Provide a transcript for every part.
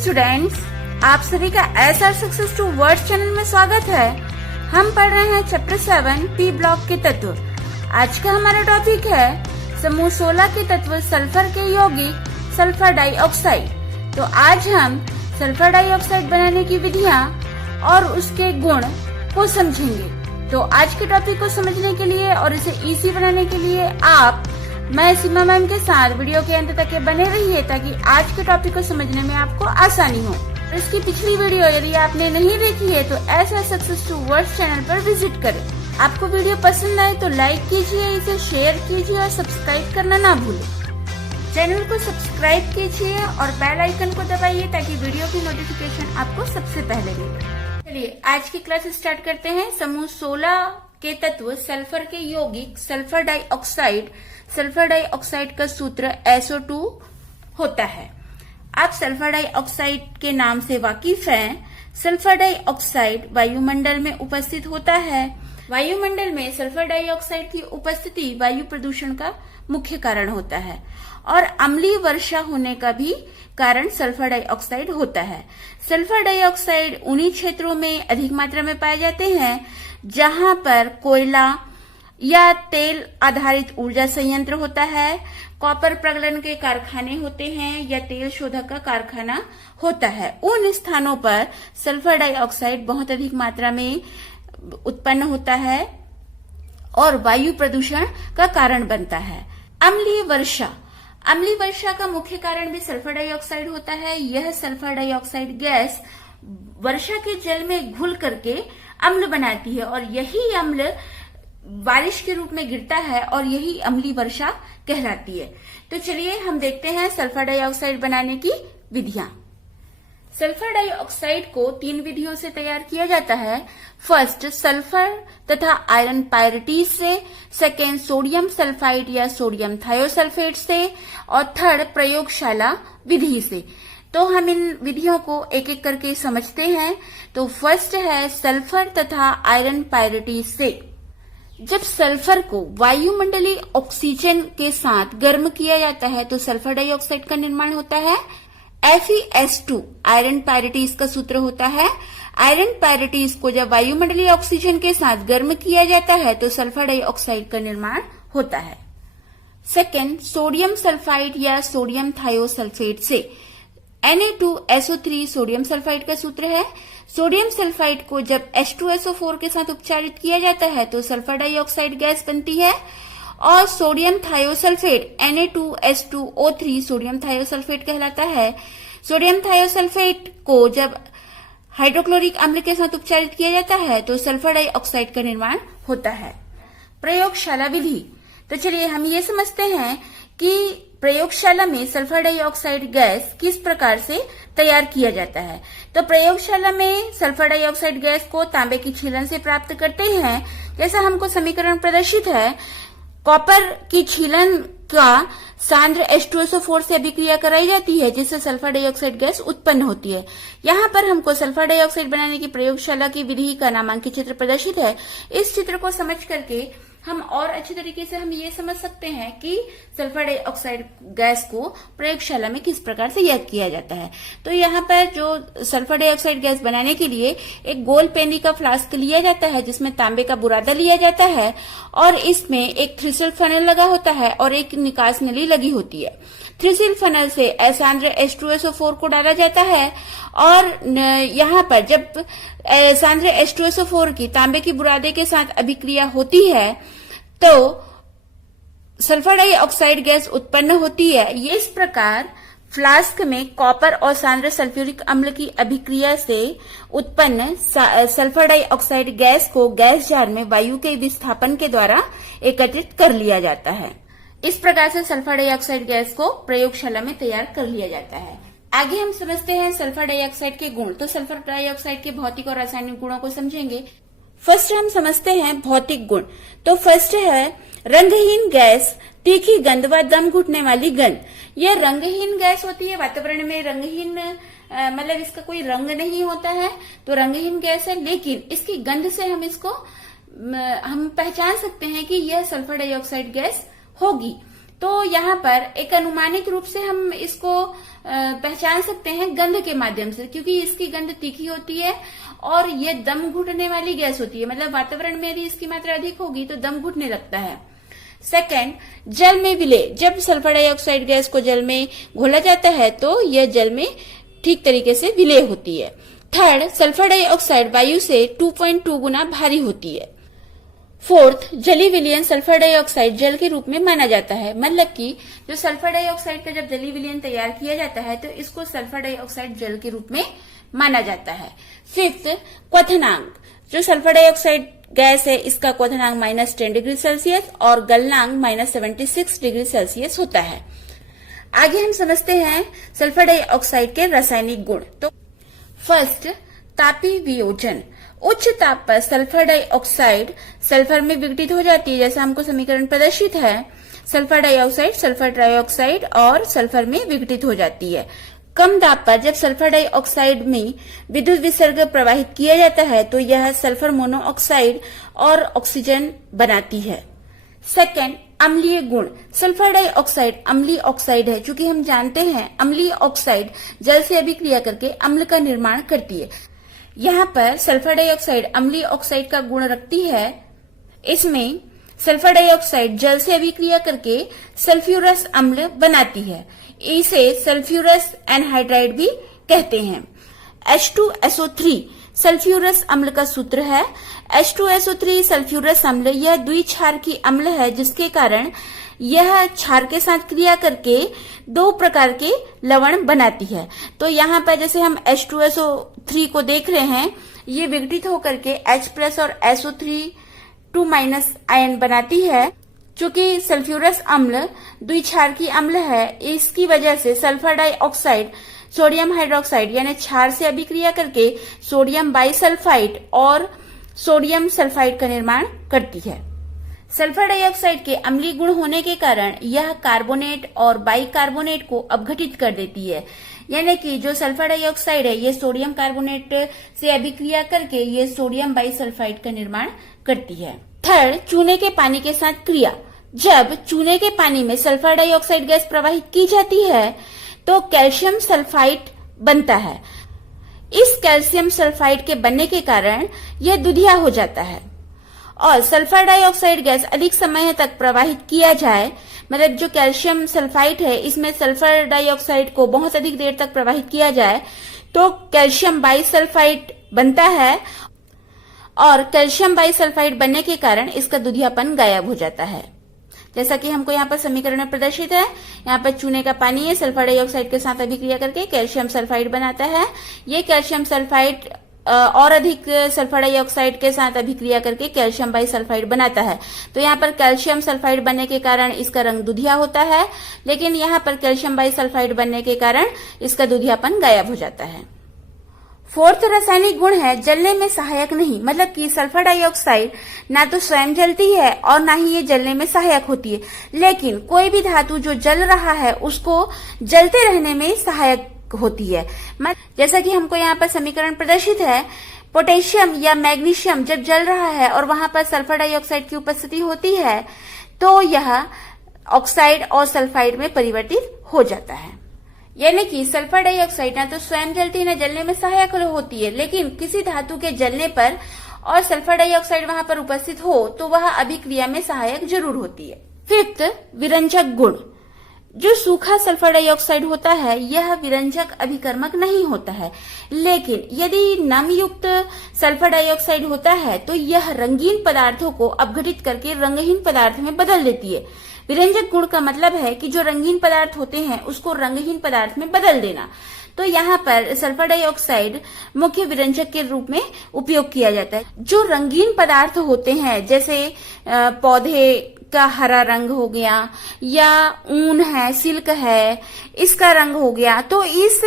Students, आप सभी का SR success towards channel में स्वागत है। हम पढ़ रहे हैं चैप्टर 7 पी ब्लॉक के तत्व। आज का हमारा टॉपिक है समूह 16 के तत्व सल्फर के यौगिक सल्फर डाइऑक्साइड। तो आज हम सल्फर डाइऑक्साइड बनाने की विधियां और उसके गुण को समझेंगे। तो आज के टॉपिक को समझने के लिए और इसे इजी बनाने के लिए आप मैं सीमा मैम के साथ वीडियो के अंत तक बने रहिए ताकि आज के टॉपिक को समझने में आपको आसानी हो। इसकी पिछली वीडियो यदि आपने नहीं देखी है तो SR success towards channel पर विजिट करें। आपको वीडियो पसंद आए तो लाइक कीजिए, इसे शेयर कीजिए और सब्सक्राइब करना ना भूलें। चैनल को सब्सक्राइब कीजिए और बेल आइकन को दबाइए ताकि वीडियो की नोटिफिकेशन आपको सबसे पहले मिले। चलिए आज की क्लास स्टार्ट करते हैं। समूह 16 के तत्व सल्फर के यौगिक सल्फर डाइऑक्साइड। सल्फर डाइऑक्साइड का सूत्र SO2 होता है। आप सल्फर डाइऑक्साइड के नाम से वाकिफ हैं। सल्फर डाइऑक्साइड वायुमंडल में उपस्थित होता है। वायुमंडल में सल्फर डाइऑक्साइड की उपस्थिति वायु प्रदूषण का मुख्य कारण होता है और अम्लीय वर्षा होने का भी कारण सल्फर डाइऑक्साइड होता है। सल्फर डाइऑक्साइड उन्हीं क्षेत्रों में अधिक मात्रा में पाए जाते हैं जहां पर कोयला या तेल आधारित ऊर्जा संयंत्र होता है, कॉपर प्रगलन के कारखाने होते हैं या तेल शोधक का कारखाना होता है। उन स्थानों पर सल्फर डाइऑक्साइड बहुत अधिक मात्रा में उत्पन्न होता है और वायु प्रदूषण का कारण बनता है। अम्लीय वर्षा का मुख्य कारण भी सल्फर डाइऑक्साइड होता है। यह सल्फर डाइऑक्साइड गैस वर्षा के जल में घुल करके अम्ल बनाती है और यही अम्ल बारिश के रूप में गिरता है और यही अम्लीय वर्षा कहलाती है। तो चलिए हम देखते हैं सल्फर डाइऑक्साइड बनाने की विधियां। सल्फर डाइऑक्साइड को 3 विधियों से तैयार किया जाता है। फर्स्ट सल्फर तथा आयरन पायरिटीज से, सेकेंड सोडियम सल्फाइड या सोडियम थायोसल्फेट से और थर्ड प्रयोगशाला विधि से। तो हम इन विधियों को एक एक करके समझते हैं। तो फर्स्ट है सल्फर तथा आयरन पायरिटीज से। जब सल्फर को वायुमंडलीय ऑक्सीजन के साथ गर्म किया जाता है तो सल्फर डाइऑक्साइड का निर्माण होता है। FeS2 आयरन पायरिटीज का सूत्र होता है। आयरन पायरिटीज को जब वायुमंडलीय ऑक्सीजन के साथ गर्म किया जाता है तो सल्फर डाइऑक्साइड का निर्माण होता है। सेकेंड सोडियम सल्फाइड या सोडियम थायोसल्फेट से। Na2SO3 सोडियम सल्फाइड का सूत्र है। सोडियम सल्फाइड को जब H2SO4 के साथ उपचारित किया जाता है तो सल्फर डाइऑक्साइड गैस बनती है। और sodium thiosulphate Na2S2O3 sodium thiosulphate कहलाता है। सोडियम थायोसल्फेट को जब हाइड्रोक्लोरिक अम्ल के साथ उपचारित किया जाता है तो सल्फर डाइऑक्साइड का निर्माण होता है। प्रयोगशाला विधि। तो चलिए हम ये समझते हैं कि प्रयोगशाला में सल्फर डाइऑक्साइड गैस किस प्रकार से तैयार किया जाता है। तो प्रयोगशाला में सल्फर डाइऑक्साइड गैस को तांबे की छीलन से प्राप्त करते हैं। जैसा हमको समीकरण प्रदर्शित है, कॉपर की छीलन का सांद्र H2SO4 से अभिक्रिया कराई जाती है जिससे सल्फर डाइऑक्साइड गैस उत्पन्न होती है। यहाँ पर हमको सल्फर डाइऑक्साइड बनाने की प्रयोगशाला की विधि का नामांकित चित्र प्रदर्शित है। इस चित्र को समझ करके हम और अच्छी तरीके से हम ये समझ सकते हैं कि सल्फर डाइऑक्साइड गैस को प्रयोगशाला में किस प्रकार से याद किया जाता है। तो यहाँ पर जो सल्फर डाइऑक्साइड गैस बनाने के लिए एक गोल पेनी का फ्लास्क लिया जाता है जिसमें तांबे का बुरादा लिया जाता है और इसमें एक थ्रिसल फनल लगा होता है और एक निकास नली लगी होती है। थ्रिसल फनल से सांद्र H2SO4 को डाला जाता है और यहाँ पर जब सांद्र H2SO4 की तांबे की बुरादे के साथ अभिक्रिया होती है तो सल्फर डाइऑक्साइड गैस उत्पन्न होती है। ये इस प्रकार फ्लास्क में कॉपर और सांद्र सल्फ्यूरिक अम्ल की अभिक्रिया से उत्पन्न सल्फर डाइऑक्साइड गैस को गैस जार में वायु के विस्थापन के द्वारा एकत्रित कर लिया जाता है। इस प्रकार से सल्फर डाइऑक्साइड गैस को प्रयोगशाला में तैयार कर लिया जाता है। आगे हम समझते हैं सल्फर डाइऑक्साइड के गुण। तो सल्फर डाइऑक्साइड के भौतिक और रासायनिक गुणों को समझेंगे। फर्स्ट हम समझते हैं भौतिक गुण। तो फर्स्ट है रंगहीन गैस, तीखी गंध व दम घुटने वाली गंध। यह रंगहीन गैस होती है। वातावरण में रंगहीन मतलब इसका कोई रंग नहीं होता है तो रंगहीन गैस है, लेकिन इसकी गंध से हम इसको हम पहचान सकते हैं कि यह सल्फर डाइऑक्साइड गैस होगी। तो यहाँ पर एक अनुमानिक रूप से हम इसको पहचान सकते हैं गंध के माध्यम से, क्योंकि इसकी गंध तीखी होती है और ये दम घुटने वाली गैस होती है। मतलब वातावरण में यदि इसकी मात्रा अधिक होगी तो दम घुटने लगता है। सेकंड, जल में विलय। जब सल्फर डाइऑक्साइड गैस को जल में घोला जाता है तो यह जल में ठीक तरीके से विलय होती है। थर्ड, सल्फर डाइऑक्साइड वायु से 2.2 गुना भारी होती है। फोर्थ, जलीय विलयन सल्फर डाइऑक्साइड जल के रूप में माना जाता है। मतलब कि जो सल्फर डाइऑक्साइड का जब जलीय विलयन तैयार किया जाता है तो इसको सल्फर डाइऑक्साइड जल के रूप में माना जाता है। फिफ्थ, क्वथनांक। जो सल्फर डाइऑक्साइड गैस है इसका क्वथनांक -10 डिग्री सेल्सियस और गलनांक -76 डिग्री सेल्सियस होता है। आगे हम समझते हैं सल्फर डाइऑक्साइड के रासायनिक गुण। तो फर्स्ट, तापीय वियोजन। उच्च ताप पर सल्फर डाइऑक्साइड सल्फर में विघटित हो जाती है, जैसा हमको समीकरण प्रदर्शित है। सल्फर डाइऑक्साइड सल्फर ट्राइऑक्साइड और सल्फर में विघटित हो जाती है। कम दाब पर जब सल्फर डाइऑक्साइड में विद्युत विसर्ग प्रवाहित किया जाता है तो यह सल्फर मोनोऑक्साइड और ऑक्सीजन बनाती है। सेकंड, अम्लीय गुण। सल्फर डाइऑक्साइड अम्लीय ऑक्साइड है। चूंकि हम जानते हैं अम्लीय ऑक्साइड जल से अभिक्रिया करके अम्ल का निर्माण करती है। यहाँ पर सल्फर डाइऑक्साइड अम्लीय ऑक्साइड का गुण रखती है। इसमें सल्फर डाइऑक्साइड जल से अभिक्रिया करके सल्फ्यूरस अम्ल बनाती है। इसे सल्फ्यूरस एनहाइड्राइड भी कहते हैं। H2SO3 सल्फ्यूरस अम्ल का सूत्र है। H2SO3 सल्फ्यूरस अम्ल यह द्विक्षारकी अम्ल है, जिसके कारण यह क्षार के साथ क्रिया करके 2 प्रकार के लवण बनाती है। तो यहाँ पर जैसे हम H2SO3 को देख रहे हैं, ये विघटित होकर के H+ और SO3 आयन बनाती है। चूंकि सल्फ्यूरस अम्ल द्विक्षारकी अम्ल है, इसकी वजह से सल्फर डाइऑक्साइड सोडियम हाइड्रोक्साइड यानी क्षार से अभिक्रिया करके सोडियम बाइसल्फाइड और सोडियम सल्फाइड का निर्माण करती है। सल्फर डाइऑक्साइड के अम्लीय गुण होने के कारण यह कार्बोनेट और बाइकार्बोनेट को अपघटित कर देती है। यानी कि जो सल्फर डाइऑक्साइड है ये सोडियम कार्बोनेट से अभिक्रिया करके ये सोडियम बाइसल्फाइड का निर्माण करती है। थर्ड, चूने के पानी के साथ क्रिया। जब चूने के पानी में सल्फर डाइऑक्साइड गैस प्रवाहित की जाती है तो कैल्शियम सल्फाइड बनता है। इस कैल्शियम सल्फाइड के बनने के कारण यह दुधिया हो जाता है। और सल्फर डाइऑक्साइड गैस अधिक समय तक प्रवाहित किया जाए, मतलब जो कैल्शियम सल्फाइड है इसमें सल्फर डाइऑक्साइड को बहुत अधिक देर तक प्रवाहित किया जाए तो कैल्शियम बाइसल्फाइड बनता है और कैल्शियम बाइसल्फाइड बनने के कारण इसका दुधियापन गायब हो जाता है। जैसा कि हमको यहाँ पर समीकरण में प्रदर्शित है, यहाँ पर चूने का पानी है, सल्फर डाइऑक्साइड के साथ अभिक्रिया करके कैल्शियम सल्फाइड बनाता है। ये कैल्शियम सल्फाइड और अधिक सल्फर डाइऑक्साइड के साथ अभिक्रिया करके कैल्शियम बाइसल्फाइड बनाता है। तो यहाँ पर कैल्शियम सल्फाइड बनने के कारण इसका रंग दुधिया होता है, लेकिन यहाँ पर कैल्शियम बाइसल्फाइड बनने के कारण इसका दुधियापन गायब हो जाता है। फोर्थ रासायनिक गुण है जलने में सहायक नहीं। मतलब कि सल्फर डाइऑक्साइड ना तो स्वयं जलती है और ना ही ये जलने में सहायक होती है, लेकिन कोई भी धातु जो जल रहा है उसको जलते रहने में सहायक होती है। जैसा कि हमको यहाँ पर समीकरण प्रदर्शित है, पोटेशियम या मैग्नीशियम जब जल रहा है और वहां पर सल्फर डाइऑक्साइड की उपस्थिति होती है तो यह ऑक्साइड और सल्फाइड में परिवर्तित हो जाता है। यानी कि सल्फर डाइऑक्साइड ना तो स्वयं जलती न जलने में सहायक होती है, लेकिन किसी धातु के जलने पर और सल्फर डाइऑक्साइड वहां पर उपस्थित हो तो वह अभिक्रिया में सहायक जरूर होती है। फिफ्थ, विरंजक गुण। जो सूखा सल्फर डाइऑक्साइड होता है यह विरंजक अभिकर्मक नहीं होता है, लेकिन यदि नम युक्त सल्फर डाइऑक्साइड होता है तो यह रंगीन पदार्थों को अपघटित करके रंगहीन पदार्थ में बदल देती है। विरंजक गुण का मतलब है कि जो रंगीन पदार्थ होते हैं उसको रंगहीन पदार्थ में बदल देना। तो यहाँ पर सल्फर डाइऑक्साइड मुख्य विरंजक के रूप में उपयोग किया जाता है। जो रंगीन पदार्थ होते हैं जैसे पौधे का हरा रंग हो गया या ऊन है, सिल्क है, इसका रंग हो गया, तो इस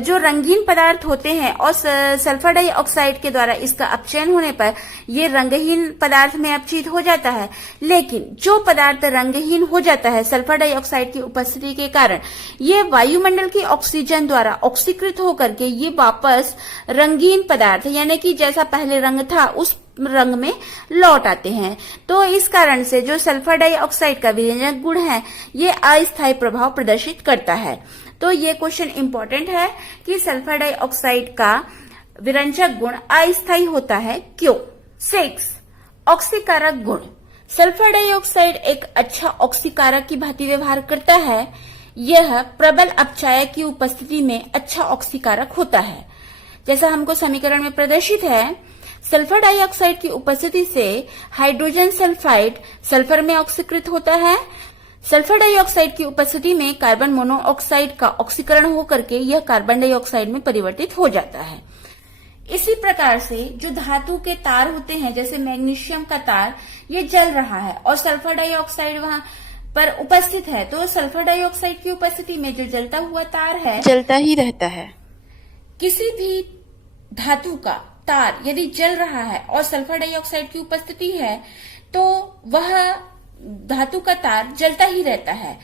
जो रंगीन पदार्थ होते हैं और सल्फर डाइऑक्साइड के द्वारा इसका अपचयन होने पर ये रंगहीन पदार्थ में अपचित हो जाता है। लेकिन जो पदार्थ रंगहीन हो जाता है सल्फर डाइऑक्साइड की उपस्थिति के कारण, ये वायुमंडल की ऑक्सीजन द्वारा ऑक्सीकृत होकर के ये वापस रंगीन पदार्थ यानी कि जैसा पहले रंग था उस रंग में लौट आते हैं। तो इस कारण से जो सल्फर डाइऑक्साइड का विरंजक गुण है ये अस्थायी प्रभाव प्रदर्शित करता है। तो ये क्वेश्चन इंपॉर्टेंट है कि सल्फर डाइऑक्साइड का विरंजक गुण अस्थायी होता है, क्यों। 6. ऑक्सीकारक गुण। सल्फर डाइऑक्साइड एक अच्छा ऑक्सीकारक की भांति व्यवहार करता है। यह प्रबल अपचायक की उपस्थिति में अच्छा ऑक्सीकारक होता है। जैसा हमको समीकरण में प्रदर्शित है, सल्फर डाइऑक्साइड की उपस्थिति से हाइड्रोजन सल्फाइड सल्फर में ऑक्सीकृत होता है। सल्फर डाइऑक्साइड की उपस्थिति में कार्बन मोनोऑक्साइड का ऑक्सीकरण होकर के यह कार्बन डाइऑक्साइड में परिवर्तित हो जाता है। इसी प्रकार से जो धातु के तार होते हैं, जैसे मैग्नीशियम का तार, ये जल रहा है और सल्फर डाइऑक्साइड वहां पर उपस्थित है, तो सल्फर डाइऑक्साइड की उपस्थिति में जो जलता हुआ तार है जलता ही रहता है। किसी भी धातु का तार यदि जल रहा है और सल्फर डाइऑक्साइड की उपस्थिति है तो वह धातु का तार जलता ही रहता है।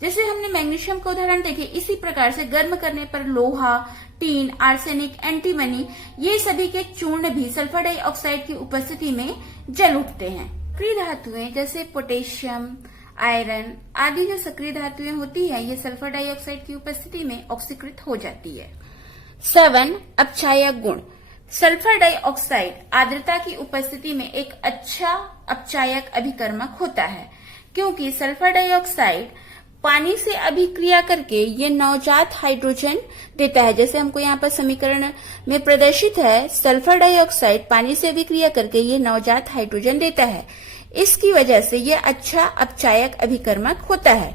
जैसे हमने मैग्नीशियम का उदाहरण देखे, इसी प्रकार से गर्म करने पर लोहा, टीन, आर्सेनिक, एंटीमनी, ये सभी के चूर्ण भी सल्फर डाइऑक्साइड की उपस्थिति में जल उठते हैं। सक्रिय धातुएं जैसे पोटेशियम, आयरन आदि जो सक्रिय धातुएं होती है, ये सल्फर डाइऑक्साइड की उपस्थिति में ऑक्सीकृत हो जाती है। 7. अपचायक गुण। सल्फर डाइऑक्साइड आर्द्रता की उपस्थिति में एक अच्छा अपचायक अभिकर्मक होता है, क्योंकि सल्फर डाइऑक्साइड पानी से अभिक्रिया करके ये नवजात हाइड्रोजन देता है। जैसे हमको यहाँ पर समीकरण में प्रदर्शित है, सल्फर डाइऑक्साइड पानी से अभिक्रिया करके ये नवजात हाइड्रोजन देता है। इसकी वजह से ये अच्छा अपचायक अभिकर्मक होता है।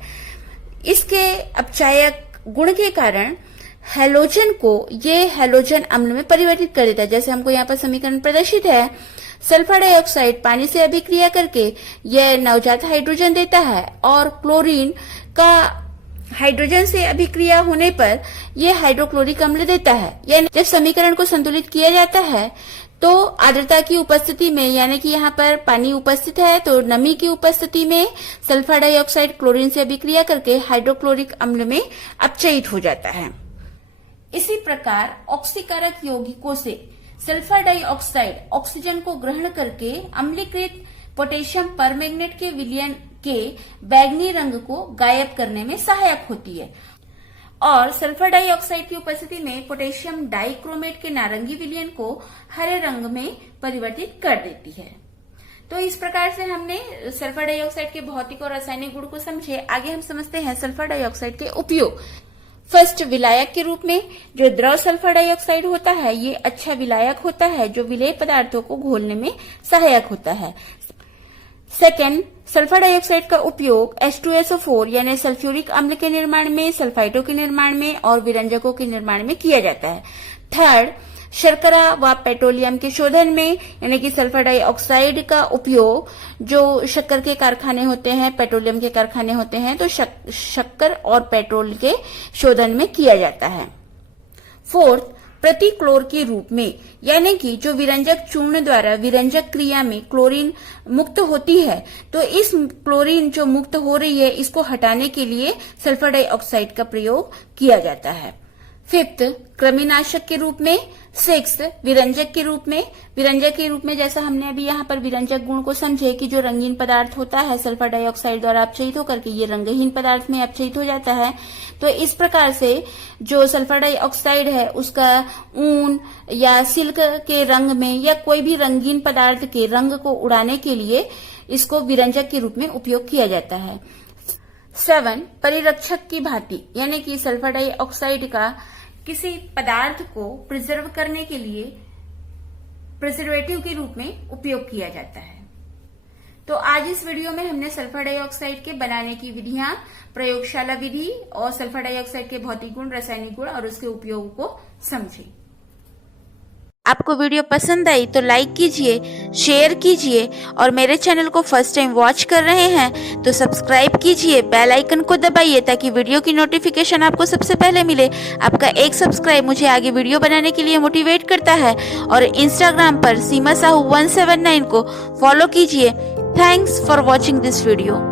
इसके अपचायक गुण के कारण हैलोजन को ये हैलोजन अम्ल में परिवर्तित कर देता है। जैसे हमको यहाँ पर समीकरण प्रदर्शित है, सल्फर डाइऑक्साइड पानी से अभिक्रिया करके यह नवजात हाइड्रोजन देता है और क्लोरीन का हाइड्रोजन से अभिक्रिया होने पर यह हाइड्रोक्लोरिक अम्ल देता है। यानी जब समीकरण को संतुलित किया जाता है तो आर्द्रता की उपस्थिति में, यानी कि यहाँ पर पानी उपस्थित है तो नमी की उपस्थिति में सल्फर डाइऑक्साइड क्लोरीन से अभिक्रिया करके हाइड्रोक्लोरिक अम्ल में अपचयित हो जाता है। इसी प्रकार ऑक्सीकारक यौगिकों से सल्फर डाइऑक्साइड ऑक्सीजन को ग्रहण करके अम्लीकृत पोटेशियम परमैंगनेट के विलयन के बैंगनी रंग को गायब करने में सहायक होती है और सल्फर डाइऑक्साइड की उपस्थिति में पोटेशियम डाइक्रोमेट के नारंगी विलयन को हरे रंग में परिवर्तित कर देती है। तो इस प्रकार से हमने सल्फर डाइऑक्साइड के भौतिक और रासायनिक गुण को समझे। आगे हम समझते हैं सल्फर डाइऑक्साइड के उपयोग। फर्स्ट, विलायक के रूप में जो द्रव सल्फर डाइऑक्साइड होता है ये अच्छा विलायक होता है जो विलेय पदार्थों को घोलने में सहायक होता है। सेकेंड, सल्फर डाइऑक्साइड का उपयोग H2SO4 यानी सल्फ्यूरिक अम्ल के निर्माण में, सल्फाइडों के निर्माण में और विरंजकों के निर्माण में किया जाता है। थर्ड, शर्करा व पेट्रोलियम के शोधन में, यानी कि सल्फर डाइऑक्साइड का उपयोग जो शक्कर के कारखाने होते हैं, पेट्रोलियम के कारखाने होते हैं, तो शक्कर और पेट्रोल के शोधन में किया जाता है। फोर्थ, प्रतिक्लोर के रूप में, यानी कि जो विरंजक चूर्ण द्वारा विरंजक क्रिया में क्लोरीन मुक्त होती है तो इस क्लोरीन जो मुक्त हो रही है इसको हटाने के लिए सल्फर डाइऑक्साइड का प्रयोग किया जाता है। फिफ्थ, कृमिनाशक के रूप में। सिक्स्थ, विरंजक के रूप में। विरंजक के रूप में जैसा हमने अभी यहाँ पर विरंजक गुण को समझे कि जो रंगीन पदार्थ होता है सल्फर डाइऑक्साइड द्वारा अपचयित होकर के ये रंगहीन पदार्थ में अपचयित हो जाता है। तो इस प्रकार से जो सल्फर डाइऑक्साइड है उसका ऊन या सिल्क के रंग में या कोई भी रंगीन पदार्थ के रंग को उड़ाने के लिए इसको विरंजक के रूप में उपयोग किया जाता है। 7, परिरक्षक की भांति, यानी कि सल्फर डाइऑक्साइड का किसी पदार्थ को प्रिजर्व करने के लिए प्रिजर्वेटिव के रूप में उपयोग किया जाता है। तो आज इस वीडियो में हमने सल्फर डाइऑक्साइड के बनाने की विधियां, प्रयोगशाला विधि और सल्फर डाइऑक्साइड के भौतिक गुण, रासायनिक गुण और उसके उपयोग को समझे। आपको वीडियो पसंद आई तो लाइक कीजिए, शेयर कीजिए और मेरे चैनल को फर्स्ट टाइम वॉच कर रहे हैं तो सब्सक्राइब कीजिए, बेल आइकन को दबाइए ताकि वीडियो की नोटिफिकेशन आपको सबसे पहले मिले। आपका एक सब्सक्राइब मुझे आगे वीडियो बनाने के लिए मोटिवेट करता है। और इंस्टाग्राम पर सीमा साहू 179 को फॉलो कीजिए। Thanks for watching this video.